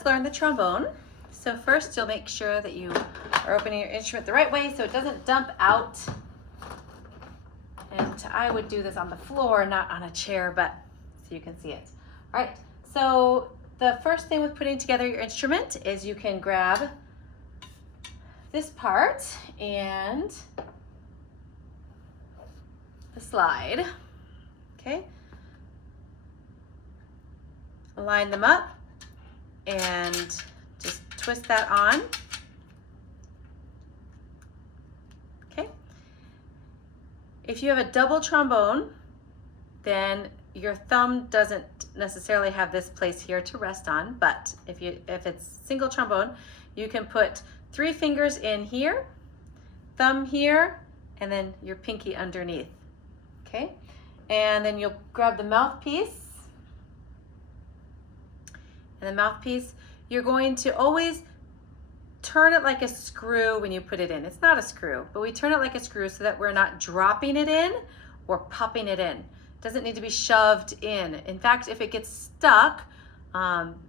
let's learn the trombone. So first you'll make sure that you are opening your instrument the right way so it doesn't dump out. And I would do this on the floor, not on a chair, but so you can see it. All right, so the first thing with putting together your instrument is you can grab this part and the slide, okay? Line them up and just twist that on. Okay. If you have a double trombone, then your thumb doesn't necessarily have this place here to rest on, but if it's single trombone, you can put 3 fingers in here, thumb here, and then your pinky underneath. Okay? And then you'll grab the mouthpiece. And the mouthpiece, you're going to always turn it like a screw when you put it in. It's not a screw, but we turn it like a screw so that we're not dropping it in or popping it in. It doesn't need to be shoved in. In fact, if it gets stuck,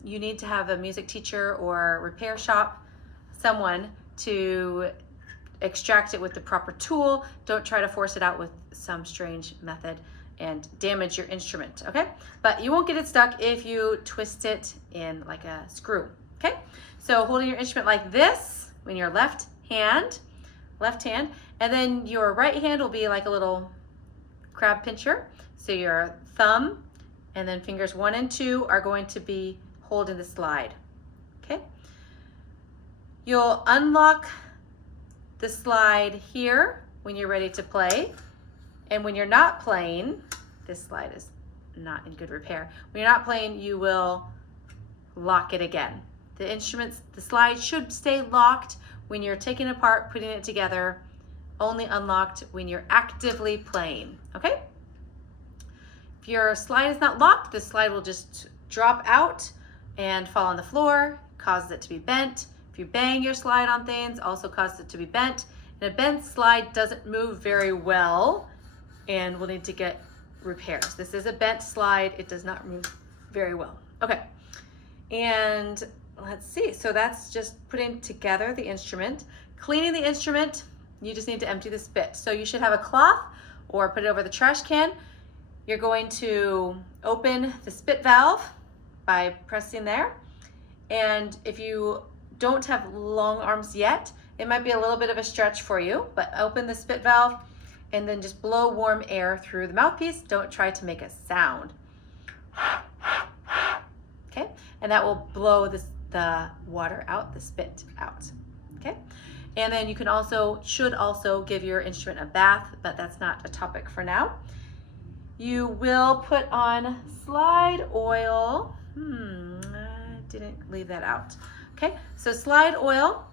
you need to have a music teacher or repair shop, someone to extract it with the proper tool. Don't try to force it out with some strange method and damage your instrument, okay? But you won't get it stuck if you twist it in like a screw, okay? So holding your instrument like this in your left hand, and then your right hand will be like a little crab pincher. So your thumb and then fingers 1 and 2 are going to be holding the slide, okay? You'll unlock the slide here when you're ready to play. And when you're not playing, this slide is not in good repair. When you're not playing, you will lock it again. The slide should stay locked when you're taking it apart, putting it together, only unlocked when you're actively playing, okay? If your slide is not locked, the slide will just drop out and fall on the floor, causes it to be bent. If you bang your slide on things, also causes it to be bent. And a bent slide doesn't move very well and will need to get repairs. This is a bent slide. It does not move very well. Okay, and let's see. So that's just putting together the instrument. Cleaning the instrument, you just need to empty the spit. So you should have a cloth or put it over the trash can. You're going to open the spit valve by pressing there. And if you don't have long arms yet, it might be a little bit of a stretch for you, but open the spit valve and then just blow warm air through the mouthpiece. Don't try to make a sound. Okay, and that will blow the water out, the spit out. Okay, and then you should also give your instrument a bath, but that's not a topic for now. You will put on slide oil. I didn't leave that out. Okay, so slide oil.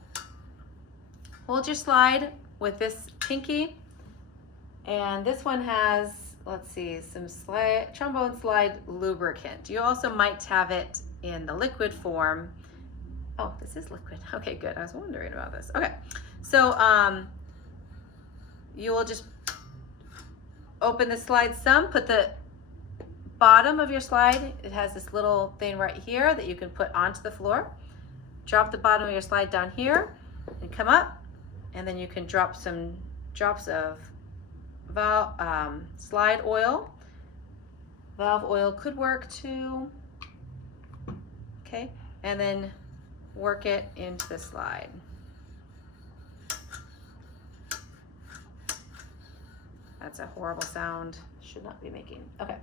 Hold your slide with this pinky. And this one has, let's see, some trombone slide lubricant. You also might have it in the liquid form. Oh, this is liquid. Okay, good. I was wondering about this. Okay, so you will just open the slide some, put the bottom of your slide, it has this little thing right here that you can put onto the floor. Drop the bottom of your slide down here and come up, and then you can drop some drops of slide oil. Valve oil could work too. Okay, and then work it into the slide. That's a horrible sound. Should not be making. Okay.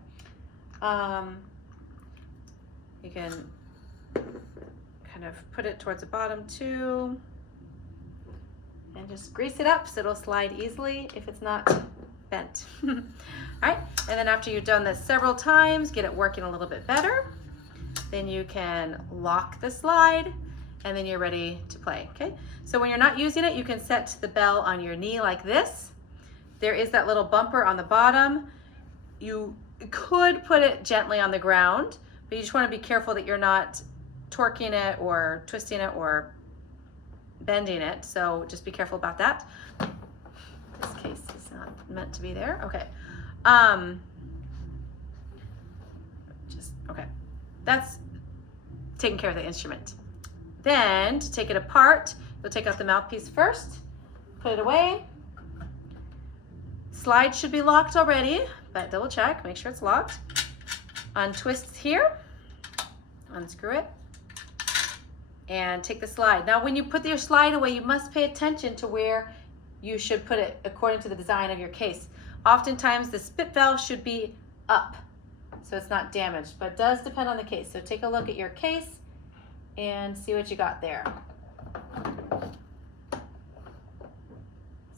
You can kind of put it towards the bottom too, and just grease it up so it'll slide easily if it's not bent. All right, and then after you've done this several times, get it working a little bit better, then you can lock the slide, and then you're ready to play. Okay, so when you're not using it, you can set the bell on your knee like this. There is that little bumper on the bottom. You could put it gently on the ground, but you just want to be careful that you're not torquing it or twisting it or bending it, so just be careful about that. This case is not meant to be there. Okay. Okay. That's taking care of the instrument. Then to take it apart, you'll take out the mouthpiece first, put it away. Slide should be locked already, but double check, make sure it's locked. Untwist here, unscrew it, and take the slide. Now when you put your slide away, you must pay attention to where you should put it according to the design of your case. Oftentimes the spit valve should be up, so it's not damaged, but it does depend on the case. So take a look at your case and see what you got there.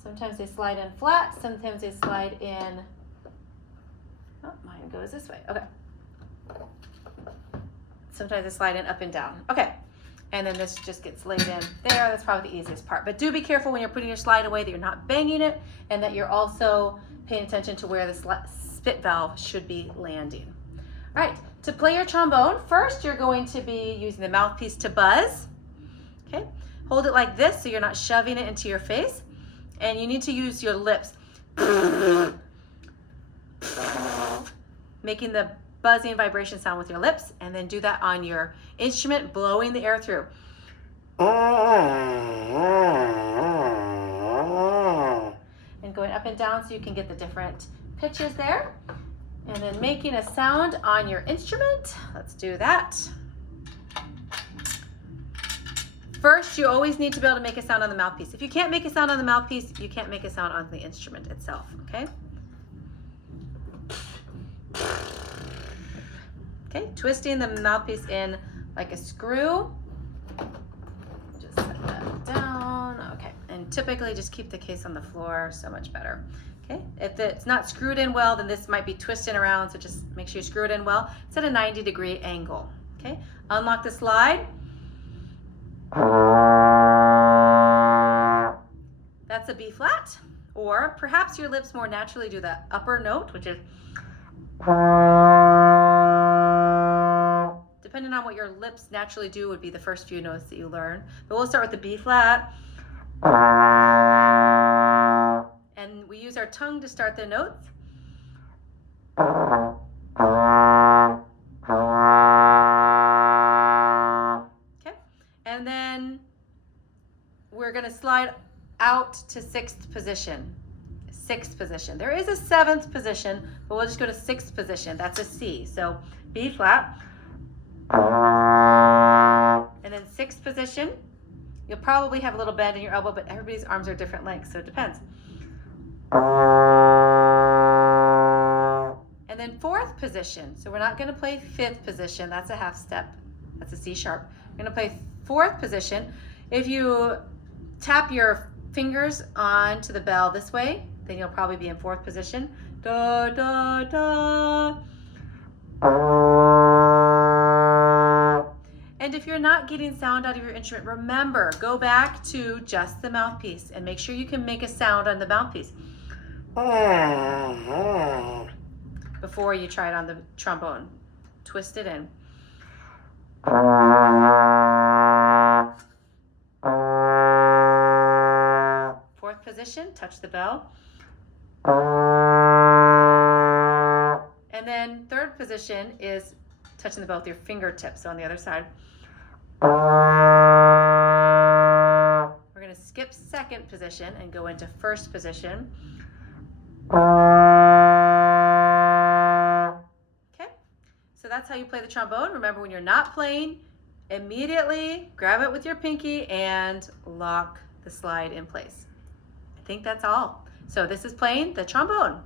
Sometimes they slide in flat, sometimes they slide in, oh, mine goes this way, okay. Sometimes they slide in up and down, okay. And then this just gets laid in there. That's probably the easiest part. But do be careful when you're putting your slide away that you're not banging it and that you're also paying attention to where the spit valve should be landing. All right, to play your trombone, first you're going to be using the mouthpiece to buzz. Okay, hold it like this so you're not shoving it into your face. And you need to use your lips, making the buzzing vibration sound with your lips, and then do that on your instrument, blowing the air through. And going up and down so you can get the different pitches there. And then making a sound on your instrument. Let's do that. First, you always need to be able to make a sound on the mouthpiece. If you can't make a sound on the mouthpiece, you can't make a sound on the instrument itself, okay? Okay, twisting the mouthpiece in like a screw. Just set that down, okay. And typically just keep the case on the floor, so much better. Okay, if it's not screwed in well, then this might be twisting around, so just make sure you screw it in well. It's at a 90-degree angle, okay? Unlock the slide. That's a B flat, or perhaps your lips more naturally do the upper note, which is, depending on what your lips naturally do, would be the first few notes that you learn. But we'll start with the B flat. And we use our tongue to start the notes. Okay, and then we're gonna slide out to sixth position. Sixth position. There is a seventh position, but we'll just go to sixth position. That's a C. So B flat. And then sixth position. You'll probably have a little bend in your elbow, but everybody's arms are different lengths, so it depends. And then fourth position. So we're not going to play fifth position. That's a half step. That's a C sharp. We're going to play fourth position. If you tap your fingers onto the bell this way, then you'll probably be in fourth position. Da, da, da. And if you're not getting sound out of your instrument, remember, go back to just the mouthpiece and make sure you can make a sound on the mouthpiece before you try it on the trombone. Twist it in. Fourth position, touch the bell. And then third position is touching the bell with your fingertips, so on the other side. We're going to skip second position and go into first position. Okay, so that's how you play the trombone. Remember, when you're not playing, immediately grab it with your pinky and lock the slide in place. I think that's all. So this is playing the trombone.